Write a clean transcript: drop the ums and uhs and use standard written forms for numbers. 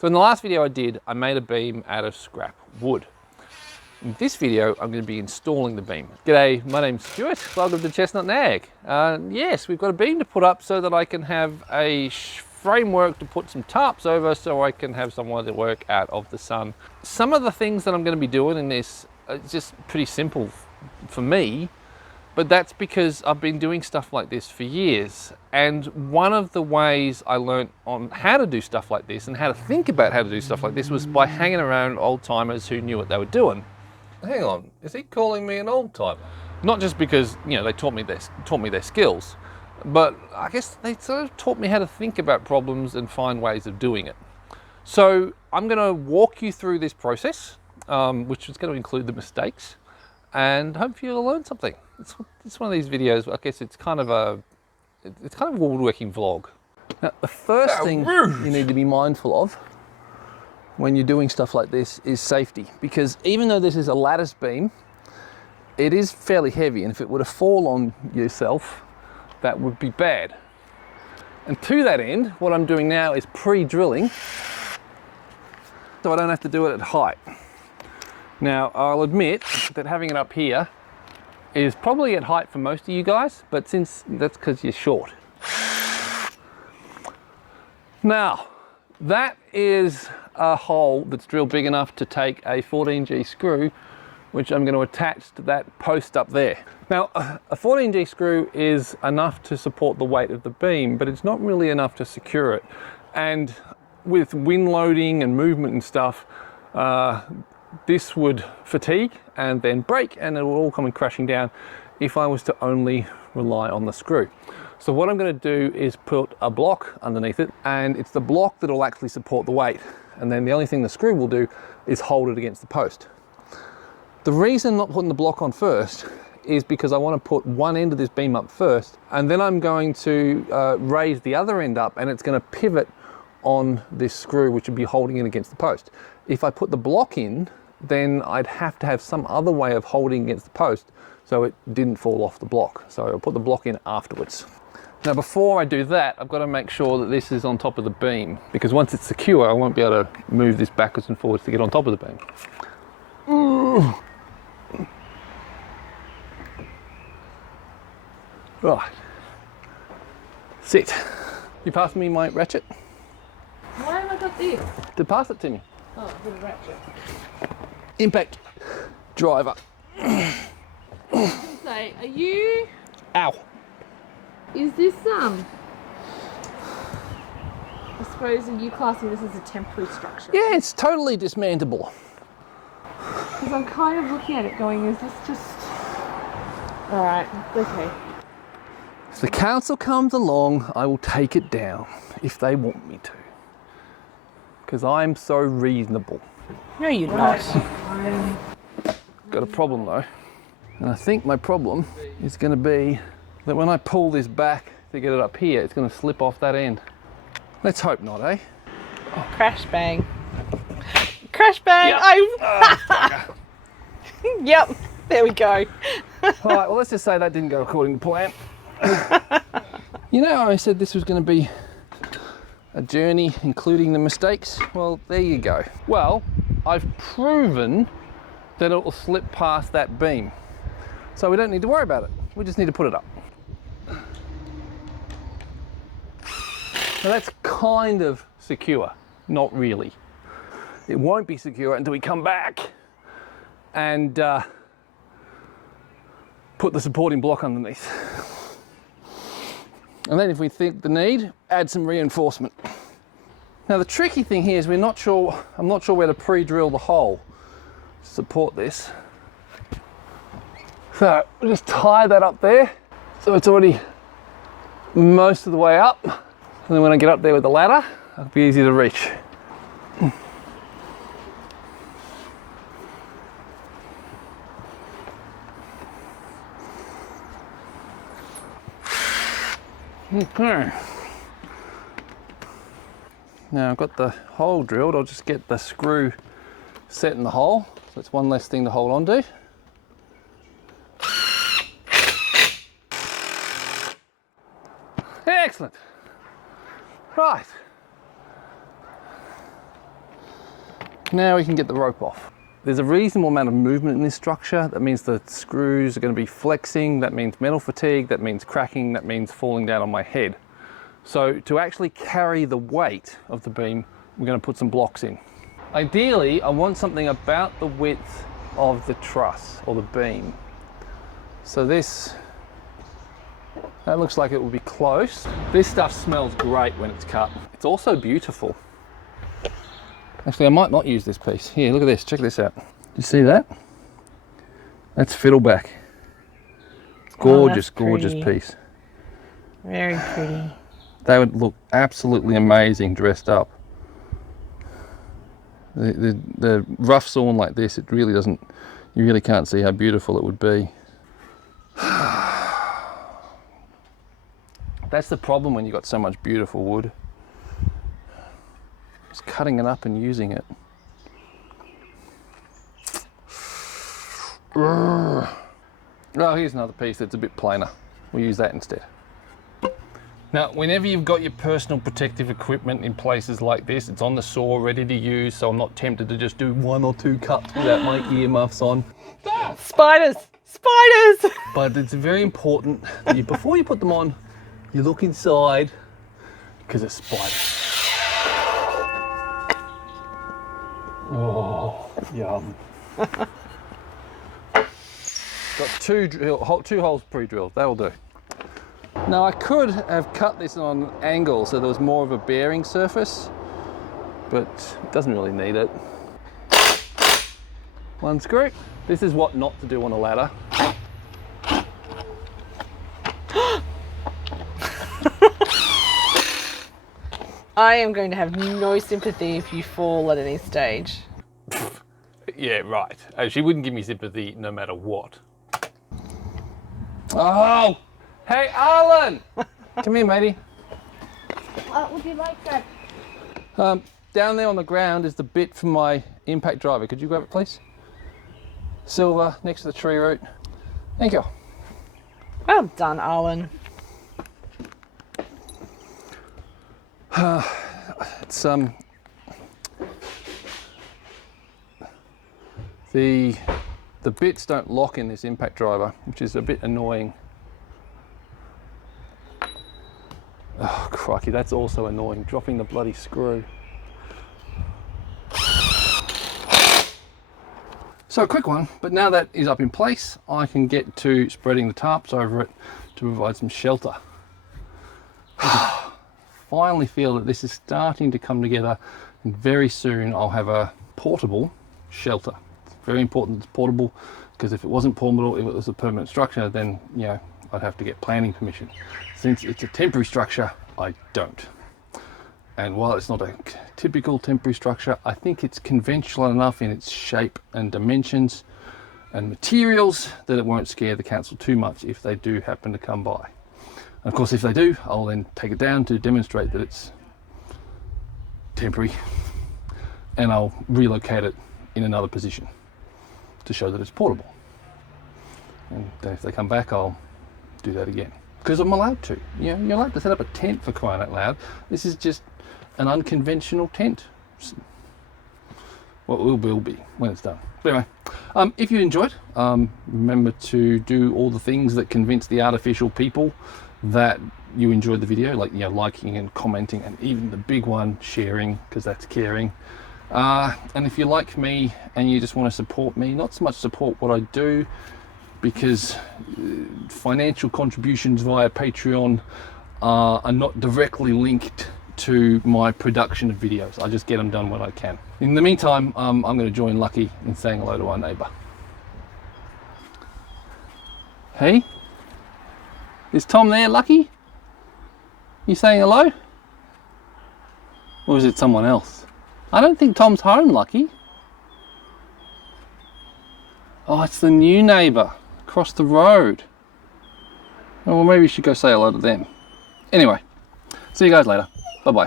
So in the last video I did, I made a beam out of scrap wood. In this video, I'm going to be installing the beam. G'day, my name's Stuart. Welcome to 𝗠𝗱 𝗦𝗂𝗃. Yes, we've got a beam to put up so that I can have a framework to put some tarps over so I can have somewhere to work out of the sun. Some of the things that I'm going to be doing in this are just pretty simple for me, but that's because I've been doing stuff like this for years. And one of the ways I learned on how to do stuff like this and how to think about how to do stuff like this was by hanging around old timers who knew what they were doing. Hang on, is he calling me an old timer? Not just because, you know, they taught me their skills, but I guess they sort of taught me how to think about problems and find ways of doing it. So I'm going to walk you through this process, which is going to include the mistakes, and hopefully you'll learn something. It's one of these videos, I guess it's kind of a woodworking vlog. Now, the first thing you need to be mindful of when you're doing stuff like this is safety, because even though this is a lattice beam, it is fairly heavy, and if it were to fall on yourself, that would be bad. And to that end, what I'm doing now is pre-drilling, so I don't have to do it at height. Now, I'll admit that having it up here is probably at height for most of you guys, but since that's because you're short. Now, that is a hole that's drilled big enough to take a 14G screw, which I'm going to attach to that post up there. Now, a 14G screw is enough to support the weight of the beam, but it's not really enough to secure it. And with wind loading and movement and stuff, this would fatigue and then break, and it will all come crashing down if I was to only rely on the screw. So what I'm going to do is put a block underneath it, and it's the block that will actually support the weight. And then the only thing the screw will do is hold it against the post. The reason I'm not putting the block on first is because I want to put one end of this beam up first, and then I'm going to raise the other end up, and it's going to pivot on this screw, which would be holding it against the post. If I put the block in, then I'd have to have some other way of holding against the post so it didn't fall off the block. So I'll put the block in afterwards. Now, before I do that, I've got to make sure that this is on top of the beam, because once it's secure, I won't be able to move this backwards and forwards to get on top of the beam. Ooh. Right. Sit. You pass me my ratchet? Why have I got this? To pass it to me. Oh, the ratchet. Impact driver. Say, are you... Ow. Is this, I suppose, are you classing this as a temporary structure? Yeah, it's totally dismantleable. Because I'm kind of looking at it going, is this just... Alright, okay. If the council comes along, I will take it down, if they want me to. Because I'm so reasonable. No, you're not. Got a problem though. And I think my problem is going to be that when I pull this back to get it up here, it's going to slip off that end. Let's hope not, eh? Oh, crash bang. Crash bang! Yep. Yep, there we go. Alright, well, let's just say that didn't go according to plan. You know, I said this was going to be a journey including the mistakes. Well, there you go. Well, I've proven that it will slip past that beam. So we don't need to worry about it. We just need to put it up. Now that's kind of secure, not really. It won't be secure until we come back and put the supporting block underneath. And then if we think the need, add some reinforcement. Now the tricky thing here is I'm not sure where to pre-drill the hole to support this. So we'll just tie that up there. So it's already most of the way up. And then when I get up there with the ladder, it'll be easy to reach. Okay. Now I've got the hole drilled, I'll just get the screw set in the hole. So it's one less thing to hold on to. Excellent. Right. Now we can get the rope off. There's a reasonable amount of movement in this structure. That means the screws are going to be flexing. That means metal fatigue. That means cracking. That means falling down on my head. So to actually carry the weight of the beam, we're going to put some blocks in. Ideally, I want something about the width of the truss or the beam. So that looks like it will be close. This stuff smells great when it's cut. It's also beautiful. Actually, I might not use this piece. Here, look at this, check this out. You see that? That's fiddleback. Gorgeous, gorgeous piece. Very pretty. They would look absolutely amazing dressed up. The rough sawn like this, it really doesn't, you really can't see how beautiful it would be. That's the problem when you've got so much beautiful wood. Just cutting it up and using it. Oh, here's another piece that's a bit plainer. We'll use that instead. Now, whenever you've got your personal protective equipment in places like this, it's on the saw, ready to use, so I'm not tempted to just do 1 or 2 cuts without my earmuffs on. Spiders! Spiders! But it's very important that before you put them on, you look inside, because it's spiders. Oh, yum. Got 2 holes pre-drilled, that'll do. Now I could have cut this on an angle so there was more of a bearing surface, but it doesn't really need it. 1 screw. This is what not to do on a ladder. I am going to have no sympathy if you fall at any stage. Yeah, right. She wouldn't give me sympathy no matter what. Oh! Hey, Alan! Come here, matey. What would you like, sir? Down there on the ground is the bit for my impact driver. Could you grab it, please? Silver, next to the tree root. Thank you. Well done, Alan. It's the bits don't lock in this impact driver, which is a bit annoying. Oh crikey, that's also annoying, dropping the bloody screw. So a quick one, but now that is up in place, I can get to spreading the tarps over it to provide some shelter. Finally feel that this is starting to come together, and very soon I'll have a portable shelter. It's very important it's portable, because if it wasn't portable, if it was a permanent structure, then I'd have to get planning permission. Since it's a temporary structure, I don't. And while it's not a typical temporary structure, I think it's conventional enough in its shape and dimensions and materials that it won't scare the council too much if they do happen to come by. And of course, if they do, I'll then take it down to demonstrate that it's temporary, and I'll relocate it in another position to show that it's portable. And then if they come back, I'll do that again. Because I'm allowed to. You're allowed to set up a tent, for crying out loud. This is just an unconventional tent. What it will be when it's done. But anyway, if you enjoyed, remember to do all the things that convince the artificial people that you enjoyed the video, like liking and commenting, and even the big one, sharing, because that's caring. And if you like me and you just want to support me, not so much support what I do, because financial contributions via Patreon are not directly linked to my production of videos. I just get them done when I can. In the meantime, I'm going to join Lucky in saying hello to our neighbour. Hey? Is Tom there, Lucky? You saying hello? Or is it someone else? I don't think Tom's home, Lucky. Oh, it's the new neighbour across the road. Oh, well, maybe you should go say hello to them. Anyway, see you guys later. Bye-bye.